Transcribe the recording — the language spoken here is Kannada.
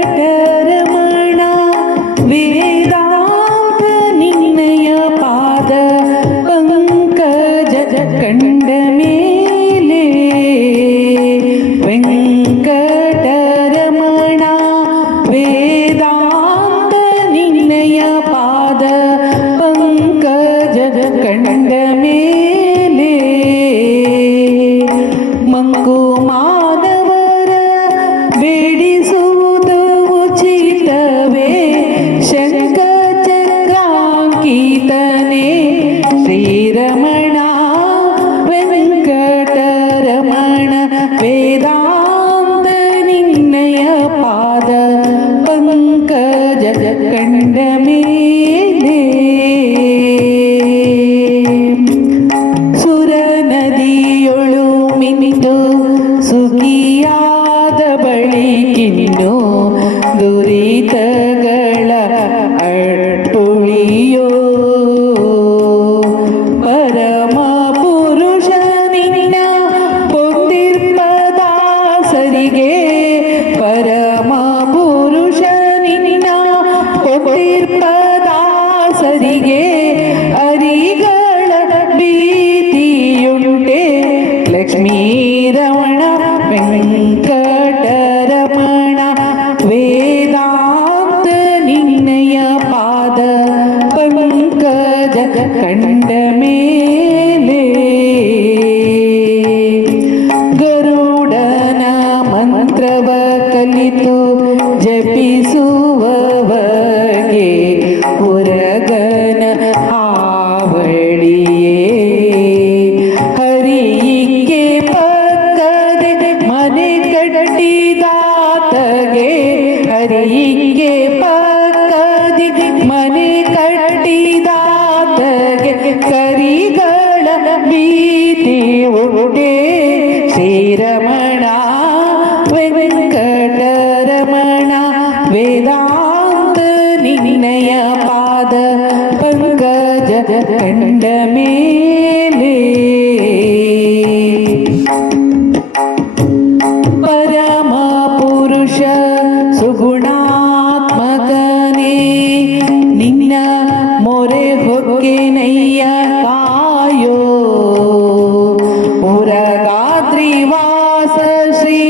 ವೆಂಕಟರಮಣ ವೇದಾಂತ ನಿನ್ನಯ ಪಾದ ಪಂಕಜ ಕಂಡ ಮೇಲೆ ವೆಂಕಟರಮಣ ವೇದಾಂತ ನಿನ್ನಯ ಪಾದ ಪಂಕಜ ಕಂಡ ಮೇಲೆ ಮಂಕು ಮಾನವರ ಬೇಡಿಸುವುದು ಉಚಿತವೇ ಶಂಖ ಚಕ್ರಾಂಕಿತನೇ ಶ್ರೀರಮಣ ವೆಂಕಟರಮಣ ವೇದಾಂತ ನಿನ್ನಯ ಪಾದ ಪಂಕಜ ಕಂಡ ಮೇಲೆ ಸುರ ನದಿಯೊಳು ಮಿಂದು ಸುಖಿಯಾದ ಬಳಿಕಿನ್ನು ದುರಿತಗಳ ಅಟ್ಟುಳಿಯೋ ಪರಮ ಪುರುಷ ನಿನ್ನ ಪೊಂದಿರ್ಪದಾಸರಿಗೆ ಪರಮ ಪುರುಷ ನಿನ್ನ ಪೊಂದಿರ್ಪದಾಸರಿಗೆ ಅರಿಗಳ ಭೀತಿಯುಂಟೆ ಲಕ್ಷ್ಮೀ ರಮಣ ವೆಂಕಟರಮಣ ವೇದಾಂತ ನಿನ್ನಯ ಪಾದ ಪಂಕಜ ಕಂಡ ಮೇಲೆ ಗರುಡನ ಮಂತ್ರವ ಕಲಿತು ಜಪಿಸುವವಗೆ ಉರಗನ ಹಾವಳಿಯೇ ಹರಿಗೆ ಪಕ್ಕದೆ ಮನೆ ಕಟ್ಟಿದಾತಗೆ ಹರಿಗೆ ಪಕ್ಕದೆ ಮನೆ ಕಟ್ಟಿದಾತಗೆ ಕರಿಗಳ ಭೀತಿ ಉಂಟೆ ಶ್ರೀರಮಣ ವೆಂಕಟರಮಣ ವೇದಾಂತ ನಿನ್ನಯ ಪಾದ ಪಂಕಜ ಕಂಡ ಮೇಲೆ ಪರಮ ಪುರುಷ ಸುಗುಣಾತ್ಮಕನೇ ನಿನ್ನ ಮೊರೆ ಹೊಕ್ಕೆನಯ್ಯ ಕಾಯೋ ಉರಗಾದ್ರಿವಾಸ ಶ್ರೀ